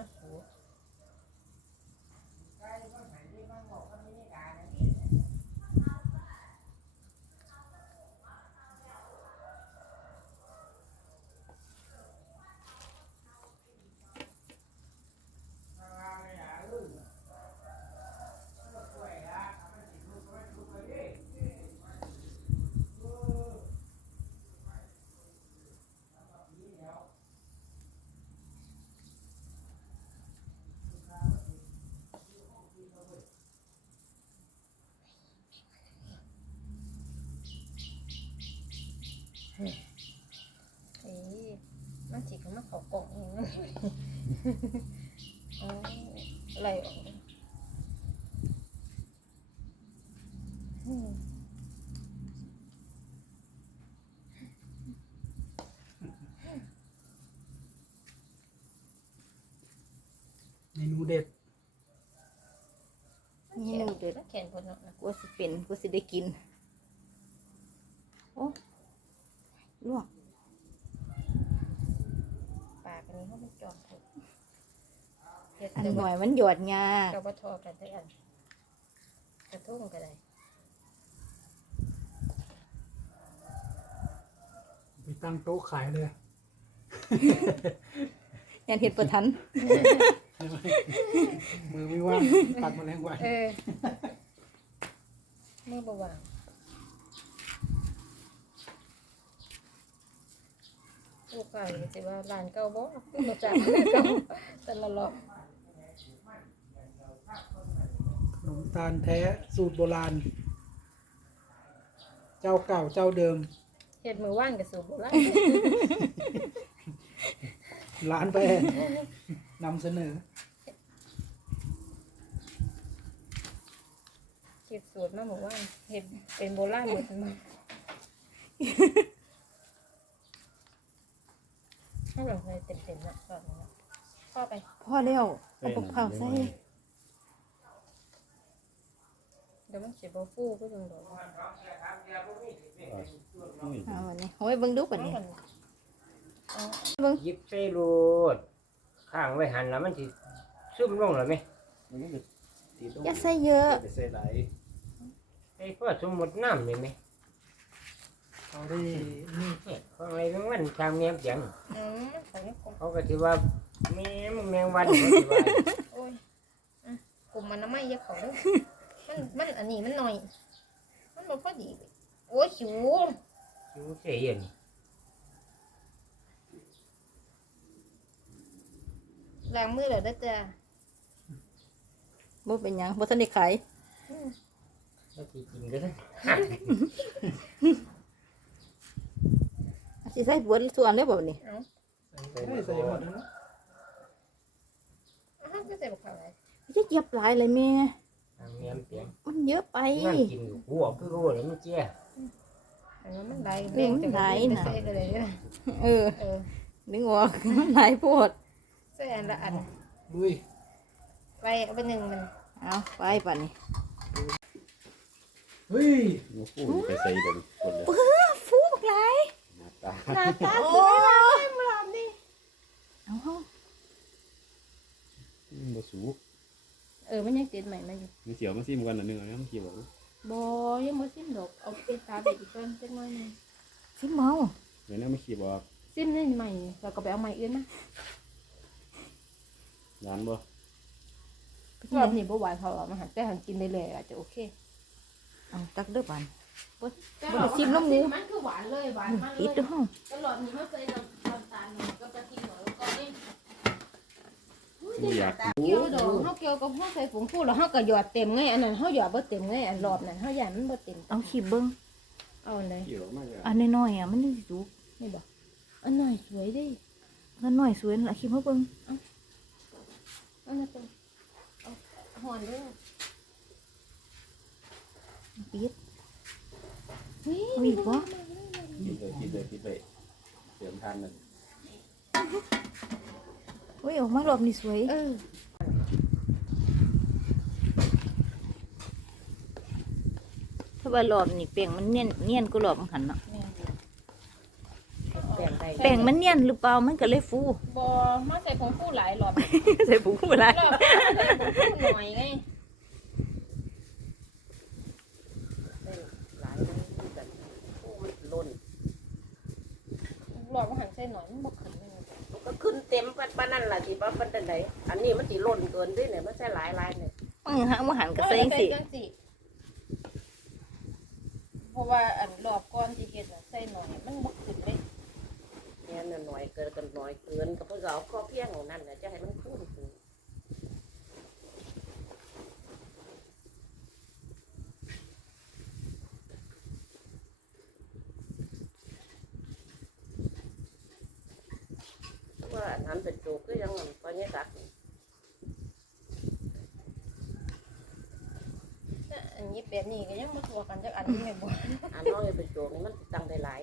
มาสู เอ้ยมันสิก็มาเข้ากล่องเองอ๋ออะไรออกเลยอืมเมนูเด็ดนี่หนูเด็ดแขนคนเนาะนะกูสิเป็นกูสิได้กิน โอ้ลวก ปาก อันนี้เขาไม่จอมถูกเฮ็ดอันแต่หน่ว่าอยมันหยอดงาเจ้าบ่ทอกันได้อันกระทุ่งก็ได้ไปตั้งโต๊ะขายเลยยันเห็ดประทัน มือไม่ว่างตัดแมลงวันเออเมื่อบ่วาง ลูกไก่สิว่าร้านเก่าบ่คือมาจากเก่าแต่ละรอบขนมตาลแท้สูตรโบราณ เจ้าเก่าเจ้าเดิม เฮ็ดมือว่างกับสูบโบราณร้านไปนำเสนอเฮ็ดสูตรมาหมู่ว่างเฮ็ดเป็นโบราณหมดมา ให้เราใส่เต็มๆนะก่อนนะเข้าไปพอแล้วเอาปกเผาใส่เดี๋ยวมันสิบ่ฟูก็จังดอกเอาวันนี้เอาไว้เบิ่งดูปันนี้หยิบใส่รูดข้างไว้หันแล้วมันสิซุ่มลงแล้วไหมมันก็จะตีตรงอย่าใส่เยอะไปใส่ไหลายไอ้พ่อสมมติน้ำเลยไหม เขาได้นี่เนี่ยข้างในมันมันทางเมียบยังอืมของนี้กลมเขาก็ถือว่าแม่มึงแมงวันเขาสิว่าโอ้ยอะกลุ่มมันน้ำไม่เยอะเขาเด้อมันมันอันนี้มันหน่อย มันบ่พอดีโอ้ยหิวอยู่เสียเย็นล้างมือแล้วเด้อจ้าบ่เป็นหยังบ่ทันได้ขาย แล้วสิกินก็ได้ สิใส่บวชส่วนเลยบ่นี่เอ้าใส่ได้ใส่ใส่หมดแล้วนะอ้าวก็ใส่บักขาวอะไรจะเหยียบหลายเลยแม่ทางเมียบเปียงมันเยอะไปนั่งกินอยู่หัวคือหัวแล้วมันเจี๊ยอันนั้นมันได้เออมันได้น่ะใส่ก็ได้เด้อเออเออนึกออกมันหลายโพดใส่อันละอันลุยไปเอาไปหนึ่งมันเอาไปปันนี้เฮ้ยหมูฟูไปใส่เดี๋ยวคนเลยเออฟูบักหลาหน้าตาหน้าตาโอ้สวยมากนี่เอาเฮาบ่สูงเออมันยังติดใหม่มาอยู่มันเสียวมาซิมกันอันหนึงอันนี้มันเกี่ยวบ่ยังบ่สิ้นดอกเอาไปตาเด็กอีกก่อนจักหน่อยหนึงสิมเมาเดี๋ยวนี้ไม่ขี่บอกสิ้นนี่ใหม่แล้วก็ไปเอาใหม่อื่นมาร้านบ่รอบนี้บ่หวานเขาเอามาหันแต่หันกินได้เลยอาจจะโอเค เอาตักเด้อปัน บ่ได้ชิมน้ำหมูมันคือหวานเลยหวานมากเลปิดยเด้อเฮาตลอดนี้มันเคยน้ำน้ำตาลหน่อยก็จะกินหน่อยแล้วก็นี่ไม่อยากเกี่ยวดอกเฮาเกี่ยวกับเฮาใส่ผงฟูแล้วเฮาก็หยอดเต็มไงอันนั้นเฮาหยอดบ่เต็มไงอันรอบนั้นเฮาหยอดมันบ่เต็มเอาขีบเบิ่งเอาอันใดเกี่ยวมากเลยอันน้อยๆอะมันสิสุกนี่บ่อันหน่อยสวยดิอันน้อยสวยนั่นล่ะขีบเฮาเบิ่งอันนั้นเป็นเอาหอนด้วยปิดนี่ เอาอีกบ่คิดเลยคิดเลยคิดเลยเตรียมทานเลยโอ้ยออกมารอบนี้สวยเออถ้าว่ารอบนี้เปียงมันเนียนเนียนก็รอบมันหันเนาะแป้งได้แป้งมันเนียนหรือเปล่ามันก็เลยฟูบ่มาใส่ผงฟูหลายรอบ ใส่ผงฟูหลายรอบใส่ผงฟูหน่อยไง ได้หลายเลยแต่โอ้มันล้น รอบว่าหันใส่หน่อยมันบ่ขึ้นเลยมันก็ขึ้นเต็มปันปานนั่นล่ะที่ว่ามันเป็นไดอันนี้มันสิล้นเกินด้วยเนี่ยมันใช่หลายหลายเนี่ยมันหามาหันก็ใส่จังซี่จังสิเพราะว่าอันรอบก่อนที่เฮ็ดน่ะใส่หน่อยมันบ่ขึ้นเลย เนี่ยน่ะหน่อยเกินกันหน่อยเกินก็เพิ่นก็เอาข้อเพียงของนั่นน่ะจะให้มันขึ้นขึ้นว่าอันนั้นเป็นโจกก็ยังปานนี้ตัก น่ะอันนี้แบบนี้ก็ยังบ่ทั่วกันจักอันนี้แม่บ่อันน้อยเป็นโจกนี่มันตังได้หลาย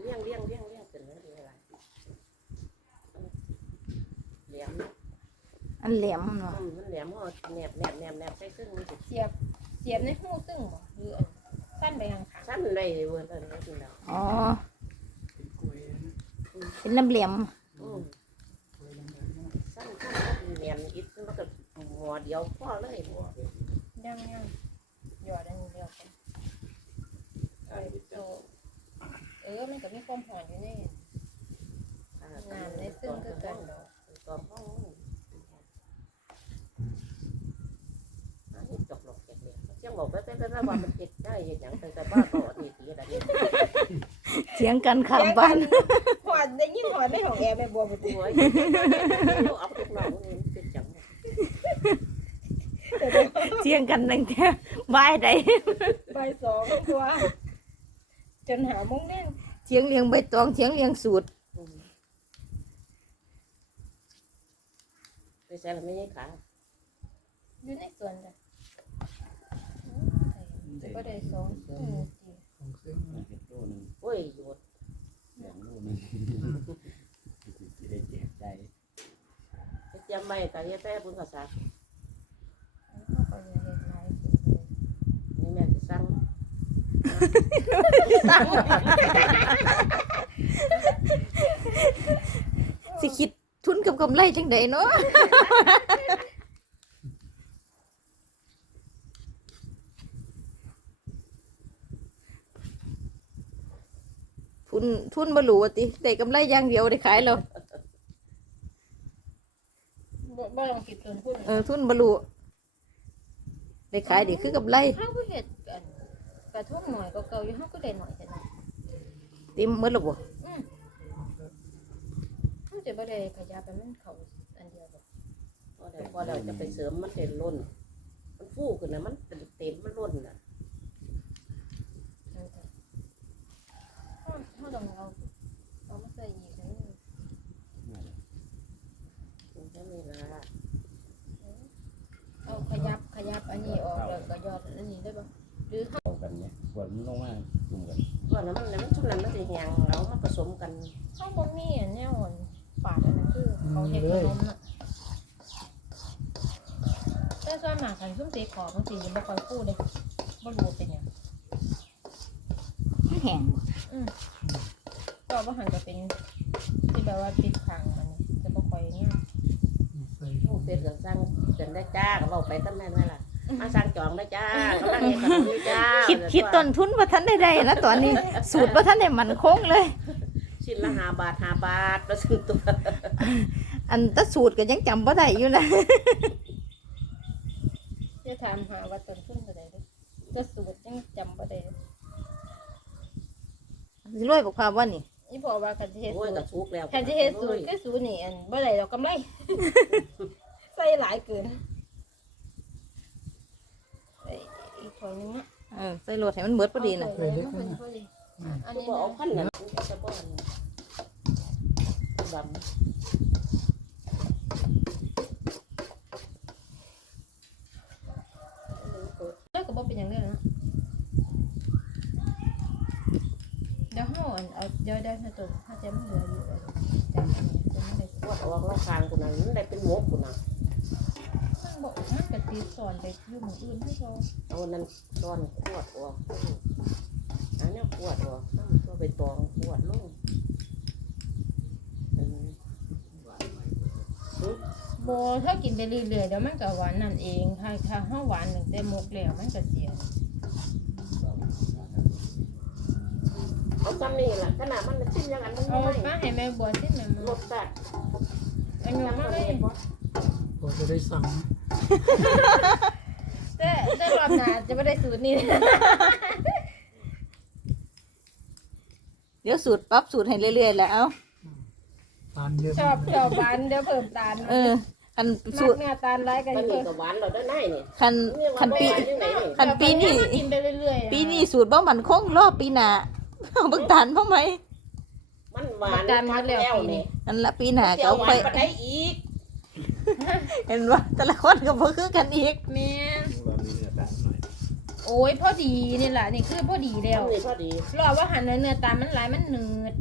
เลี้ยงเลี้ยงเลี้ยงเลี้ยงขึ้นมันได้หลายเหลี่ยมอันแหลมมันว่ะอืมมันแหลมห่อแหนบแหนบแหนบแหนบใส่ซึ่งมันสิเสียบเสียบในหูซึ่งบ่หรืออันสั้นไปข้างขาสั้นได้เว้ยแล้วนี่กินแล้วอ๋อเป็นกล้วยนะเป็นน้ำแหลมอืมกล้วยลำบากมากสั้นสั้นก็เนียนอิดมันก็หัวเดียวพอเลยหัวยังยังห ยอดอันเดียวกันอ่าดิบโตเออมันก็มีความหอมอยู่ในอ่าน้ำในซึ่งคือกันดอกตอมห้องอันนี้จกหลอกแกเลยยังบอกไปไปไปว่ามันเผ็ดได้อย่างอย่างแต่บ้าก็ดีทีอะไรนี่เถียงกันข้างบ้านหอดได้ยินหอดไม่ของแอร์แม่บัวบ่ติหัวเอาทุกน้องนี่เป็นจัง เถียงกันตั้งแต่บ่ายใดใบสองตัวจนหาโมงแน่งเถียงเลี้ยงใบตองเถียงเลี้ยงสูตรไปใส่ไม่ใช่ขาอยู่ในสวนจ้ะจะก็ได้สองอืมของซึ่งเห็ดโลนึงโอ้ยหยดแบ่งโลนึงสิได้แจกใจเตรียมไว้แต่ยังแต่บุญภาษา เขาก็จะเฮ็ดหลายสิ นี่แม่จะสั่ง สิคิดทุนกับกำไรจังใดเนาะทุนทุนบ่รู้ว่าติได้กำไรอย่างเดียวได้ขายแล้วบ่บ่ต้องคิดต้นทุนเออทุนบ่รู้ได้ขายดีคือกำไรเฮาก็เฮ็ดกันก ระทงหน่อยก็เก่าอยู่เฮาก็ได้หน่อยแต่น้อยเต็มหมดแล้วบ่อืมเฮาจะบ่ได้ขยับไปมันเข้าอันเดียวบ่พอเดี๋ยวพอเราจะไปเสริมมันเป็นล้น มันฟูขึ้นนะมันเต็มมันล้นน่ะนั่นจ้ะเฮาเฮาต้องเอาเอามาใส่อีกนิดนึงมันจะมีละเอาขยับขยับอันนี้ออกแล้วก็ยอดอันนี้ได้บ่ หรือเฮาเข้ากันเนี่ยขวดมันลงมาจุ่มกันก่อนนั้นมันมันชุดนั้นมันจะแหงแล้วมาผสมกันเฮาบ่มีอันแนวอันปาดอันนั้นคือเขาเฮ็ดขนมน่ะแต่ส่วนมากคันซุ่มสีขอบางทียังบ่ค่อยพูดเด้บ่รู้ว่าเป็นหยังแห้งบ่ก็บ่หันก็เป็นที่แบบว่าติดขังมันนี่จะบ่ค่อยงามใส่ ลูกเป็ดกับสั่งเกินได้จ้าก็บอกไปตั้งแต่นั้นล่ะ มาสั่งจองได้จ้ากำลังเฮ็ดขนมอยู่จ้าคิดคิดต้นทุนบ่ทันได้ได้นะตอนนี้ สูตรบ่ทันได้มั่นคงเลย ชิ้นละห้าบาทห้าบาทแล้วซื้อตัวอันแตะสูตรก็ยังจำบ่ได้อยู่นะ จะถามหาว่าต้นทุนเท่าใดเด้อจะสูตรยังจำบ่ได้เด้อสิรวยบอกความว่านี่อีพ่อว่าคันสิเฮ็ดโอ้สูยตก็รสุกแล้วคันสิเฮ็ดสูตรคือสูตรนี่อันบ่ได้ดอกกำไร ใส่หลายเกินใส่ อีกถอยหนึงนะเออใส่รถให้มันเบิดพอดีน่ะเอาใส่เลยมันพอดีอันก็นี้บอกเอานะพันนั้นมันจะบ่อนดำแล้วก็บ่เป็นหยังเด้อนะเดี๋ยวเฮาอันเอาเดี๋ยวได้ถ้าตัวถ้าจะมันเหลืออยู่อันจากอันนี้จะมันได้ปวดออกแล้วคางกูนั้นมันได้เป็นหมกกูนะมัน บอกมันกะตีดสอนไปอยู่หมู่อื่นให้เขาเอานั่นตอนขวดอออันนี้ขวดออกก็ไปตองขวดลงบถ้ากินไปเรื่อยๆเดี๋ยวมันก็หวานนั่นเองถ้าถ้าห้าหวานหนึ่งเต็มกแล้วมันก็เสียเอาซ้ำนี่ล่ะขนาดมันชิมอย่างนั้นมันไม่มาให้แม่บัวชิมแม่บัวรสจัดอันนี้มาเลย ก็จะได้สั่ง แต่แต่รอบหน้าจะไม่ได้สูตรนี้เดี๋ยวสูตรปรับสูตรให้เรื่อยๆแหล้วเอาตานเยอะชอบชอบหวานเดี๋ยวเพิ่มตาลเออคันมัสูกตรเนื้อตาลไรกันมันเพิ่นี่มก็หวานเราได้ไหนนี่คันเนี่ยคันปี หวานยังไงนี่คันปีนี้แต่กินไปเรื่อยๆปีนี้สูตรบ่มันคงรอบปีหน้าเอาเบิ่งตานเพราะไหมมันหวานตาลมาแล้วปีนี้นั่นละปีหน้าก็เจ้าเอาหวาไปนปานใดอีก เห็นว่าแต่ละคนก็บ่คือกันอีกแม่นเรามีเนื้อแตะหน่อยโอ้ยพอดีนี่แหละนี่คือพอดีแล้วนี่พอดีรอว่าหันเนื้อเนื้อตาลมันหลายมันหนืด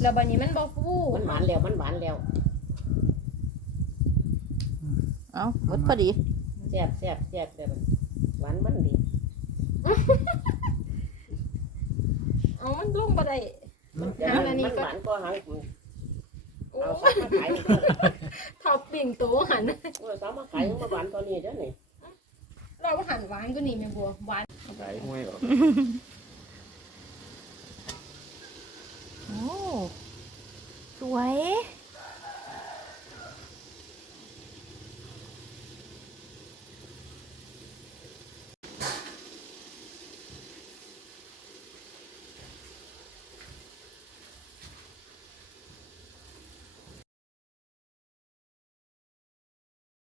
แล้วบัดนี้มันบ่ฟูมันหวานแล้วมันหวานแล้วเอาหมดพอดีแซ่บแซ่บแซ่บเลยมันหวานมันดีเอามันลงบ่ได้แต่มันมันหวานก็หาง เอาซักมาขายท็อปปิ้งโตหัน เออซักมาขายมันมาหวานตอนนี้เด้อนี่เราว่าหันหวานก็นี่แม่บัวหวานใส่ห้วยออก